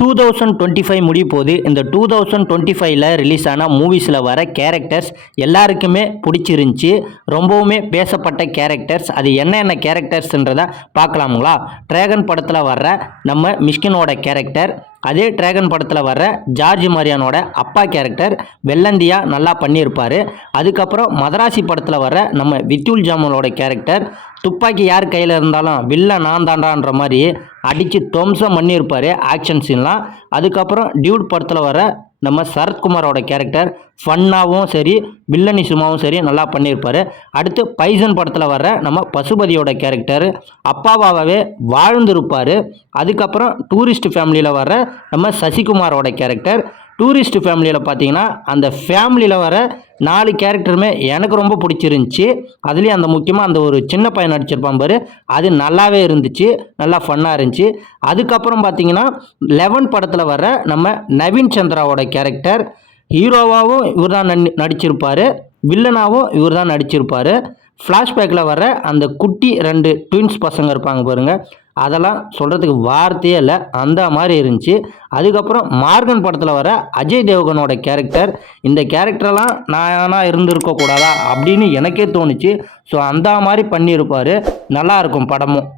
2025 முடிய போது. இந்த 2025ல ரிலீஸ் ஆன மூவிஸில் வர கேரக்டர்ஸ் எல்லாருக்குமே பிடிச்சிருந்துச்சி. ரொம்பவுமே பேசப்பட்ட கேரக்டர்ஸ். அது என்ன கேரக்டர்ஸ்ன்றதை பார்க்கலாமுங்களா? டிராகன் படத்தில் வர்ற நம்ம மிஷ்கினோட கேரக்டர், அதே டிராகன் படத்தில் வர்ற ஜார்ஜ் மரியானோட அப்பா கேரக்டர் வெள்ளந்தியா நல்லா பண்ணியிருப்பார். அதுக்கப்புறம் மதராசி படத்தில் வர்ற நம்ம வித்யுல் ஜாமலோட கேரக்டர், துப்பாக்கி யார் கையில் இருந்தாலும் வில்ல நான் தாண்டான்ற மாதிரி அடித்து துவம்சம் பண்ணியிருப்பார் ஆக்ஷன் சீன்லாம். அதுக்கப்புறம் டியூட் படத்தில் வர நம்ம சரத்குமாரோட கேரக்டர் ஃபன்னாகவும் சரி வில்லனிசமாகவும் சரி நல்லா பண்ணியிருப்பார். அடுத்து பைசன் படத்தில் வர்ற நம்ம பசுபதியோட கேரக்டர் அப்பாவாகவே வாழ்ந்திருப்பார். அதுக்கப்புறம் டூரிஸ்ட் ஃபேமிலியில் வர்ற நம்ம சசிகுமாரோட கேரக்டர். டூரிஸ்ட் ஃபேமிலியில் பார்த்தீங்கன்னா அந்த ஃபேமிலியில் வர 4 கேரக்டருமே எனக்கு ரொம்ப பிடிச்சிருந்துச்சி. அதுலேயும் அந்த முக்கியமாக அந்த ஒரு சின்ன பையன் நடிச்சிருப்பான் பாரு, அது நல்லாவே இருந்துச்சு, நல்லா ஃபன்னாக இருந்துச்சு. அதுக்கப்புறம் பார்த்தீங்கன்னா 11 படத்தில் வர்ற நம்ம நவீன் சந்திராவோட கேரக்டர், ஹீரோவாகவும் இவர் தான் நடிச்சிருப்பார், வில்லனாகவும் இவர் தான் நடிச்சிருப்பார். ஃப்ளாஷ்பேக்கில் வர அந்த குட்டி 2 ட்வின்ஸ் பசங்க இருப்பாங்க பாருங்கள், அதெல்லாம் சொல்கிறதுக்கு வார்த்தையே இல்லை, அந்த மாதிரி இருந்துச்சு. அதுக்கப்புறம் மார்கன் படத்தில் வர அஜய் தேவகனோட கேரக்டர், இந்த கேரக்டரெல்லாம் நானா இருந்திருக்கக்கூடாதா அப்படின்னு எனக்கே தோணுச்சு. ஸோ அந்த மாதிரி பண்ணியிருப்பார். நல்லாயிருக்கும் படமும்.